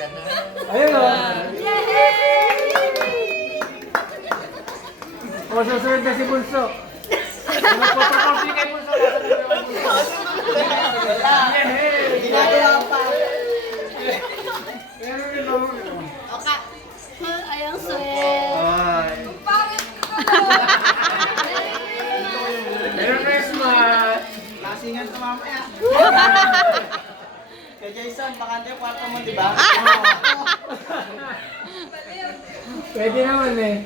ka na. Ayun o. O, susunod na si Bunso. Magpapakorti kay Bunso. Ginagawa pa. Okay. Ay, ang sweet. Merry Christmas! Lasingan to mamaya. Kay Jason, baka hindi yung kwarto mo, di ba? Pwede naman eh.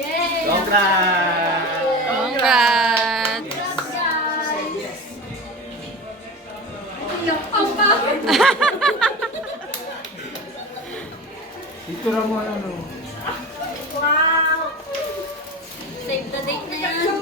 Yay! Congrats! Congrats! Ang bakit? Dito na mo ano. Wow! Save the date na yan.